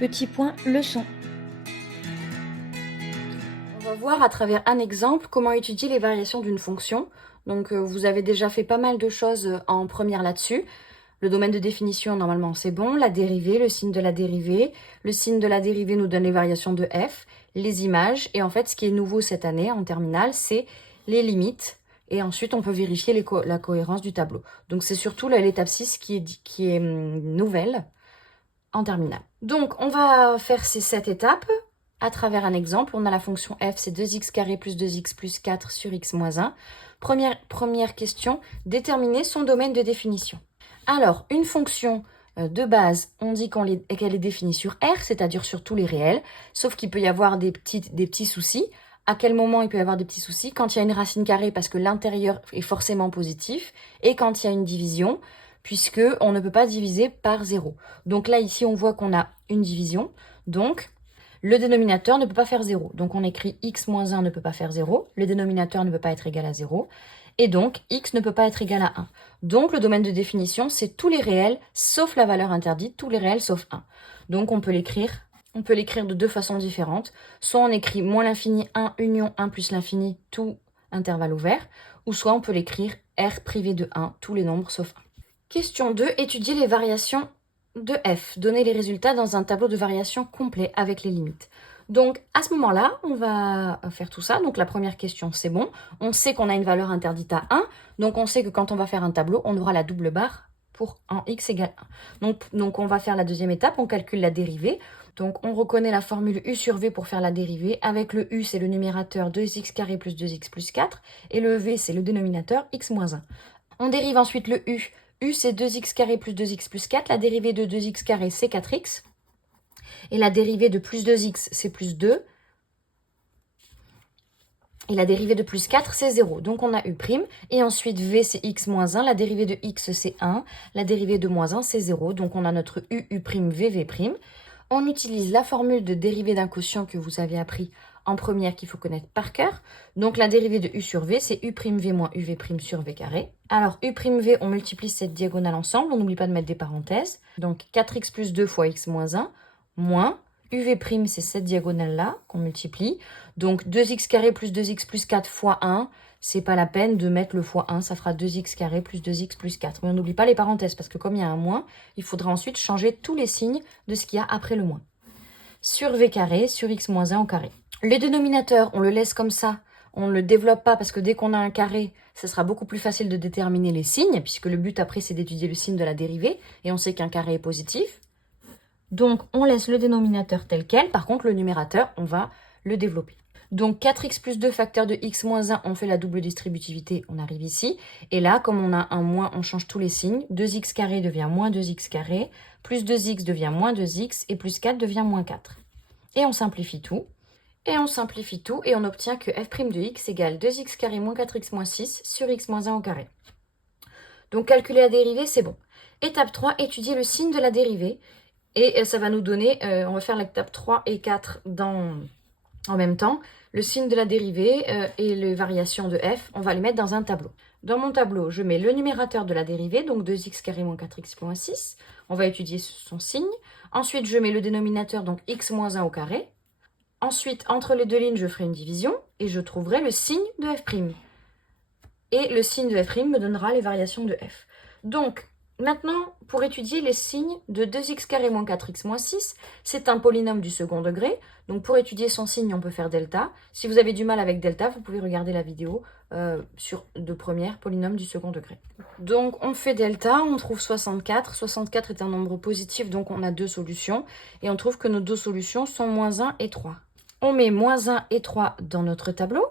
Petit point leçon. On va voir à travers un exemple comment étudier les variations d'une fonction. Donc vous avez déjà fait pas mal de choses en première là-dessus. Le domaine de définition, normalement, c'est bon. La dérivée, le signe de la dérivée. Le signe de la dérivée nous donne les variations de f, les images. Et en fait, ce qui est nouveau cette année en terminale, c'est les limites. Et ensuite, on peut vérifier la cohérence du tableau. Donc c'est surtout l'étape 6 qui est nouvelle en terminale. Donc on va faire ces 7 étapes à travers un exemple. On a la fonction f, c'est 2x carré plus 2x plus 4 sur x moins 1. Première question, déterminer son domaine de définition. Alors, une fonction de base, on dit qu'elle est définie sur R, c'est-à-dire sur tous les réels, sauf qu'il peut y avoir des petits soucis. À quel moment il peut y avoir des petits soucis? Quand il y a une racine carrée, parce que l'intérieur est forcément positif, et quand il y a une division, puisque on ne peut pas diviser par 0. Donc là, ici, on voit qu'on a une division, donc le dénominateur ne peut pas faire 0. Donc on écrit x moins 1 ne peut pas faire 0, le dénominateur ne peut pas être égal à 0, et donc x ne peut pas être égal à 1. Donc le domaine de définition, c'est tous les réels sauf la valeur interdite, tous les réels sauf 1. Donc on peut l'écrire de deux façons différentes. Soit on écrit moins l'infini 1 union 1 plus l'infini, tout intervalle ouvert, ou soit on peut l'écrire R privé de 1, tous les nombres sauf 1. Question 2, étudier les variations de f. Donner les résultats dans un tableau de variation complet avec les limites. Donc à ce moment-là, on va faire tout ça. Donc la première question, c'est bon. On sait qu'on a une valeur interdite à 1. Donc on sait que quand on va faire un tableau, on aura la double barre pour en x égale 1. Donc on va faire la deuxième étape, on calcule la dérivée. Donc on reconnaît la formule u sur v pour faire la dérivée. Avec le u, c'est le numérateur 2x carré plus 2x plus 4. Et le v, c'est le dénominateur x moins 1. On dérive ensuite le u. U, c'est 2x carré plus 2x plus 4. La dérivée de 2x carré, c'est 4x. Et la dérivée de plus 2x, c'est plus 2. Et la dérivée de plus 4, c'est 0. Donc on a u'. Et ensuite, v, c'est x moins 1. La dérivée de x, c'est 1. La dérivée de moins 1, c'est 0. Donc on a notre u', v, v'. On utilise la formule de dérivée d'un quotient que vous avez appris en première qu'il faut connaître par cœur. Donc la dérivée de u sur v, c'est u'v moins uv' sur v carré. Alors u'v, on multiplie cette diagonale ensemble, on n'oublie pas de mettre des parenthèses. Donc 4x plus 2 fois x moins 1, moins uv', c'est cette diagonale-là qu'on multiplie. Donc 2x carré plus 2x plus 4 fois 1, c'est pas la peine de mettre le fois 1, ça fera 2x carré plus 2x plus 4. Mais on n'oublie pas les parenthèses, parce que comme il y a un moins, il faudra ensuite changer tous les signes de ce qu'il y a après le moins. Sur v carré, sur x moins 1 au carré. Le dénominateur, on le laisse comme ça, on ne le développe pas parce que dès qu'on a un carré, ce sera beaucoup plus facile de déterminer les signes, puisque le but après c'est d'étudier le signe de la dérivée, et on sait qu'un carré est positif. Donc on laisse le dénominateur tel quel, par contre le numérateur, on va le développer. Donc 4x plus 2 facteur de x moins 1, on fait la double distributivité, on arrive ici. Et là, comme on a un moins, on change tous les signes. 2x carré devient moins 2x carré, plus 2x devient moins 2x, et plus 4 devient moins 4. Et on simplifie tout. Et on obtient que f' de x égale 2x carré moins 4x moins 6 sur x moins 1 au carré. Donc calculer la dérivée, c'est bon. Étape 3, étudier le signe de la dérivée. Et ça va nous donner, on va faire l'étape 3 et 4 en même temps. Le signe de la dérivée et les variations de f, on va les mettre dans un tableau. Dans mon tableau, je mets le numérateur de la dérivée, donc 2x carré moins 4x moins 6. On va étudier son signe. Ensuite, je mets le dénominateur, donc x moins 1 au carré. Ensuite, entre les deux lignes, je ferai une division et je trouverai le signe de f'. Et le signe de f' me donnera les variations de f. Donc, maintenant, pour étudier les signes de 2x carré moins 4x moins 6, c'est un polynôme du second degré. Donc, pour étudier son signe, on peut faire delta. Si vous avez du mal avec delta, vous pouvez regarder la vidéo de première, polynôme du second degré. Donc, on fait delta, on trouve 64. 64 est un nombre positif, donc on a deux solutions. Et on trouve que nos deux solutions sont moins 1 et 3. On met moins 1 et 3 dans notre tableau.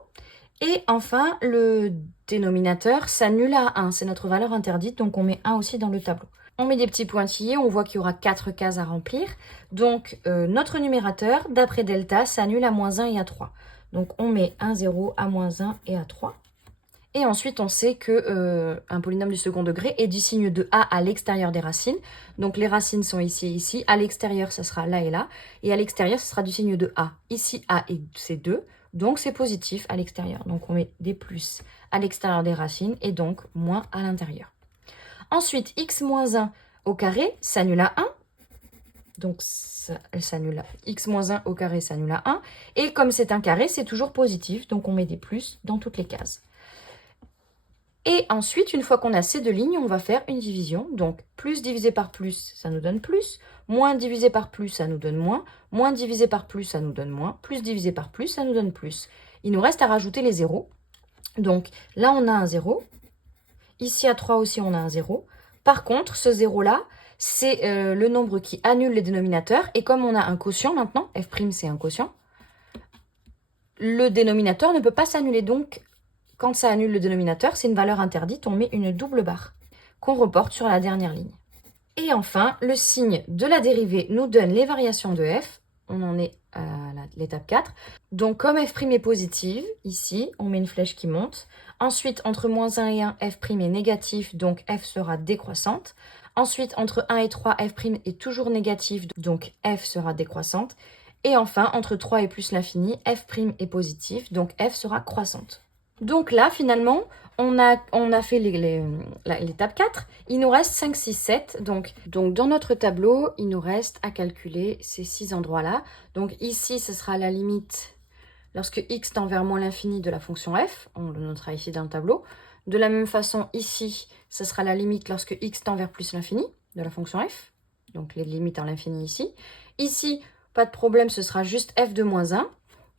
Et enfin, le dénominateur s'annule à 1. C'est notre valeur interdite, donc on met 1 aussi dans le tableau. On met des petits pointillés, on voit qu'il y aura 4 cases à remplir. Donc, notre numérateur, d'après delta, s'annule à moins 1 et à 3. Donc, on met 1, 0, à moins 1 et à 3. Et ensuite, on sait qu'un polynôme du second degré est du signe de a à l'extérieur des racines. Donc, les racines sont ici et ici. À l'extérieur, ce sera là et là. Et à l'extérieur, ce sera du signe de a. Ici, a, et c'est 2. Donc, c'est positif à l'extérieur. Donc, on met des plus à l'extérieur des racines et donc moins à l'intérieur. Ensuite, x moins 1 au carré s'annule à 1. Donc, ça, elle s'annule à x moins 1 au carré s'annule à 1. Et comme c'est un carré, c'est toujours positif. Donc, on met des plus dans toutes les cases. Et ensuite, une fois qu'on a ces deux lignes, on va faire une division. Donc, plus divisé par plus, ça nous donne plus. Moins divisé par plus, ça nous donne moins. Moins divisé par plus, ça nous donne moins. Plus divisé par plus, ça nous donne plus. Il nous reste à rajouter les zéros. Donc, là, on a un 0. Ici, à 3 aussi, on a un 0. Par contre, ce 0-là, c'est le nombre qui annule les dénominateurs. Et comme on a un quotient maintenant, f' c'est un quotient, le dénominateur ne peut pas s'annuler. Donc, quand ça annule le dénominateur, c'est une valeur interdite. On met une double barre qu'on reporte sur la dernière ligne. Et enfin, le signe de la dérivée nous donne les variations de f. On en est à l'étape 4. Donc, comme f' est positive, ici, on met une flèche qui monte. Ensuite, entre moins 1 et 1, f' est négatif, donc f sera décroissante. Ensuite, entre 1 et 3, f' est toujours négatif, donc f sera décroissante. Et enfin, entre 3 et plus l'infini, f' est positif, donc f sera croissante. Donc là, finalement, on a fait l'étape 4. Il nous reste 5, 6, 7. Donc, dans notre tableau, il nous reste à calculer ces 6 endroits-là. Donc ici, ce sera la limite lorsque x tend vers moins l'infini de la fonction f. On le notera ici dans le tableau. De la même façon, ici, ce sera la limite lorsque x tend vers plus l'infini de la fonction f. Donc les limites en l'infini ici. Ici, pas de problème, ce sera juste f de moins 1.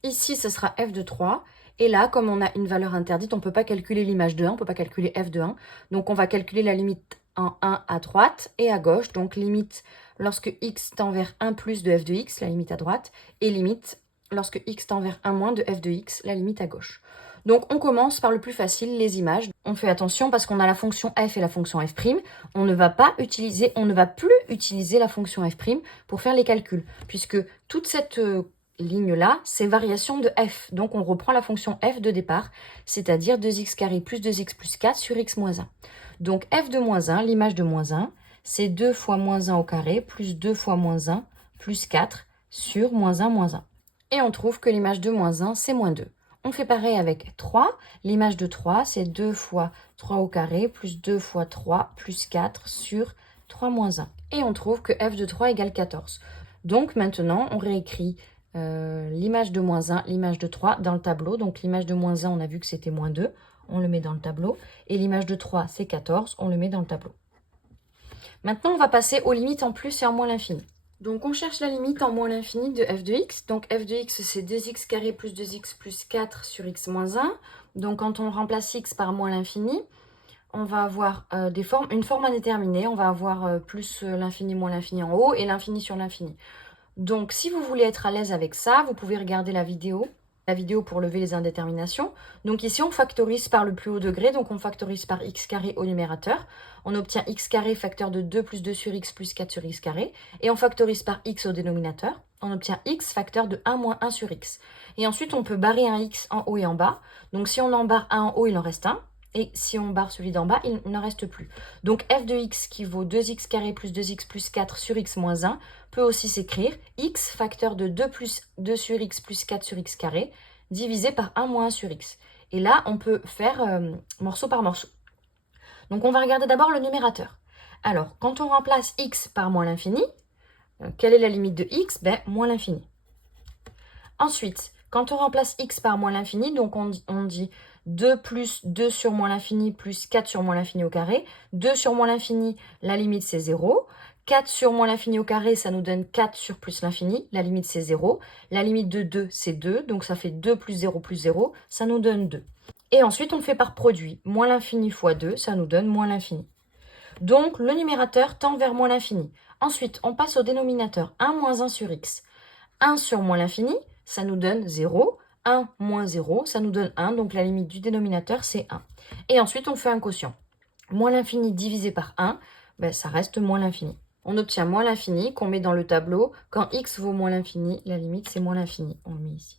Ici, ce sera f de 3. Et là, comme on a une valeur interdite, on ne peut pas calculer l'image de 1, on ne peut pas calculer f de 1. Donc, on va calculer la limite en 1 à droite et à gauche. Donc, limite lorsque x tend vers 1 plus de f de x, la limite à droite. Et limite lorsque x tend vers 1 moins de f de x, la limite à gauche. Donc, on commence par le plus facile, les images. On fait attention parce qu'on a la fonction f et la fonction f'. On ne va plus utiliser la fonction f' pour faire les calculs. Puisque toute cette ligne-là, c'est variation de f. Donc, on reprend la fonction f de départ, c'est-à-dire 2x carré plus 2x plus 4 sur x moins 1. Donc, f de moins 1, l'image de moins 1, c'est 2 fois moins 1 au carré plus 2 fois moins 1 plus 4 sur moins 1 moins 1. Et on trouve que l'image de moins 1, c'est moins 2. On fait pareil avec 3. L'image de 3, c'est 2 fois 3 au carré plus 2 fois 3 plus 4 sur 3 moins 1. Et on trouve que f de 3 égale 14. Donc, maintenant, on réécrit l'image de moins 1, l'image de 3 dans le tableau. Donc l'image de moins 1, on a vu que c'était moins 2, on le met dans le tableau. Et l'image de 3, c'est 14, on le met dans le tableau. Maintenant, on va passer aux limites en plus et en moins l'infini. Donc on cherche la limite en moins l'infini de f de x. Donc f de x, c'est 2x carré plus 2x plus 4 sur x moins 1. Donc quand on remplace x par moins l'infini, on va avoir une forme indéterminée. On va avoir plus l'infini moins l'infini en haut et l'infini sur l'infini. Donc, si vous voulez être à l'aise avec ça, vous pouvez regarder la vidéo pour lever les indéterminations. Donc ici, on factorise par le plus haut degré, donc on factorise par x carré au numérateur. On obtient x carré facteur de 2 plus 2 sur x plus 4 sur x carré. Et on factorise par x au dénominateur. On obtient x facteur de 1 moins 1 sur x. Et ensuite, on peut barrer un x en haut et en bas. Donc si on en barre un en haut, il en reste un. Et si on barre celui d'en bas, il n'en reste plus. Donc f de x qui vaut 2x carré plus 2x plus 4 sur x moins 1 peut aussi s'écrire x facteur de 2 plus 2 sur x plus 4 sur x carré divisé par 1 moins 1 sur x. Et là, on peut faire morceau par morceau. Donc on va regarder d'abord le numérateur. Alors, quand on remplace x par moins l'infini, quelle est la limite de x? Moins l'infini. Ensuite, quand on remplace x par moins l'infini, donc on dit 2 plus 2 sur moins l'infini plus 4 sur moins l'infini au carré. 2 sur moins l'infini, la limite c'est 0. 4 sur moins l'infini au carré, ça nous donne 4 sur plus l'infini. La limite c'est 0. La limite de 2, c'est 2. Donc ça fait 2 plus 0, ça nous donne 2. Et ensuite, on fait par produit. Moins l'infini fois 2, ça nous donne moins l'infini. Donc, le numérateur tend vers moins l'infini. Ensuite, on passe au dénominateur 1 moins 1 sur x. 1 sur moins l'infini, ça nous donne 0. 1 moins 0, ça nous donne 1. Donc, la limite du dénominateur, c'est 1. Et ensuite, on fait un quotient. Moins l'infini divisé par 1, ça reste moins l'infini. On obtient moins l'infini qu'on met dans le tableau. Quand x vaut moins l'infini, la limite, c'est moins l'infini. On le met ici.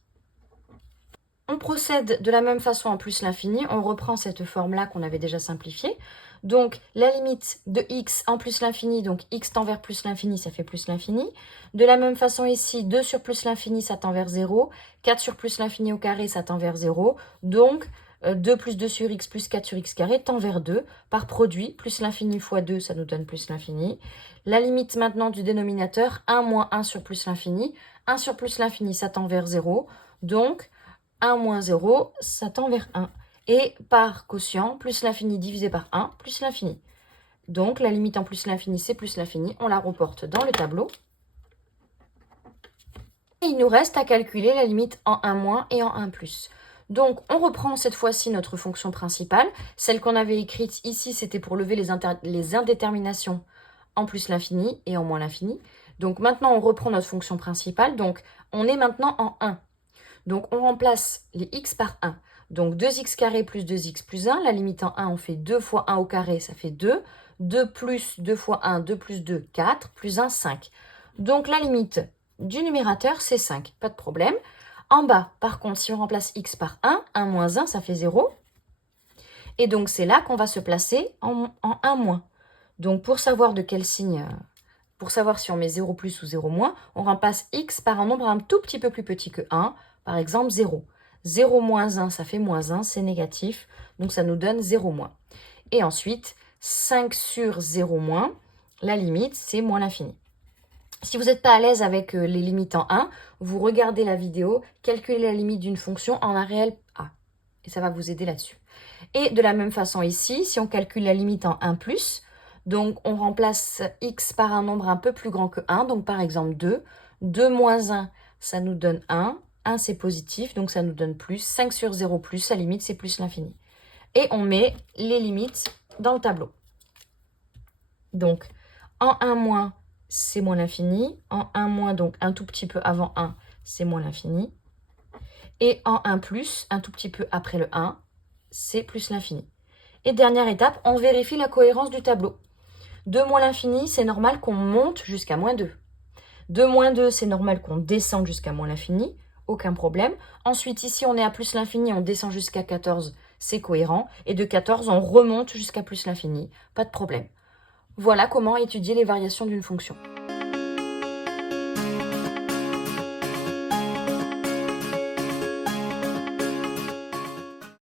On procède de la même façon en plus l'infini. On reprend cette forme-là qu'on avait déjà simplifiée. Donc, la limite de x en plus l'infini, donc x tend vers plus l'infini, ça fait plus l'infini. De la même façon ici, 2 sur plus l'infini, ça tend vers 0. 4 sur plus l'infini au carré, ça tend vers 0. Donc, 2 plus 2 sur x plus 4 sur x carré tend vers 2. Par produit, plus l'infini fois 2, ça nous donne plus l'infini. La limite maintenant du dénominateur, 1 moins 1 sur plus l'infini. 1 sur plus l'infini, ça tend vers 0. Donc, 1 moins 0, ça tend vers 1. Et par quotient, plus l'infini divisé par 1, plus l'infini. Donc, la limite en plus l'infini, c'est plus l'infini. On la reporte dans le tableau. Et il nous reste à calculer la limite en 1 moins et en 1 plus. Donc, on reprend cette fois-ci notre fonction principale. Celle qu'on avait écrite ici, c'était pour lever les indéterminations en plus l'infini et en moins l'infini. Donc, maintenant, on reprend notre fonction principale. Donc, on est maintenant en 1. Donc, on remplace les x par 1. Donc, 2x carré plus 2x plus 1. La limite en 1, on fait 2 fois 1 au carré, ça fait 2. 2 plus 2 fois 1, 2 plus 2, 4. Plus 1, 5. Donc, la limite du numérateur, c'est 5. Pas de problème. En bas, par contre, si on remplace x par 1, 1 moins 1, ça fait 0. Et donc, c'est là qu'on va se placer en 1 moins. Donc, pour savoir de quel signe, pour savoir si on met 0 plus ou 0 moins, on remplace x par un nombre un tout petit peu plus petit que 1, par exemple 0. 0 moins 1, ça fait moins 1, c'est négatif, donc ça nous donne 0 moins. Et ensuite, 5 sur 0 moins, la limite, c'est moins l'infini. Si vous n'êtes pas à l'aise avec les limites en 1, vous regardez la vidéo, calculez la limite d'une fonction en un réel A. Et ça va vous aider là-dessus. Et de la même façon ici, si on calcule la limite en 1 plus, donc on remplace x par un nombre un peu plus grand que 1, donc par exemple 2. 2 moins 1, ça nous donne 1. 1 c'est positif, donc ça nous donne plus. 5 sur 0 plus, la limite c'est plus l'infini. Et on met les limites dans le tableau. Donc en 1 moins, c'est moins l'infini. En 1 moins, donc un tout petit peu avant 1, c'est moins l'infini. Et en 1 plus, un tout petit peu après le 1, c'est plus l'infini. Et dernière étape, on vérifie la cohérence du tableau. 2 moins l'infini, c'est normal qu'on monte jusqu'à moins 2. 2 moins 2, c'est normal qu'on descende jusqu'à moins l'infini. Aucun problème. Ensuite, ici, on est à plus l'infini, on descend jusqu'à 14, c'est cohérent. Et de 14, on remonte jusqu'à plus l'infini. Pas de problème. Voilà comment étudier les variations d'une fonction.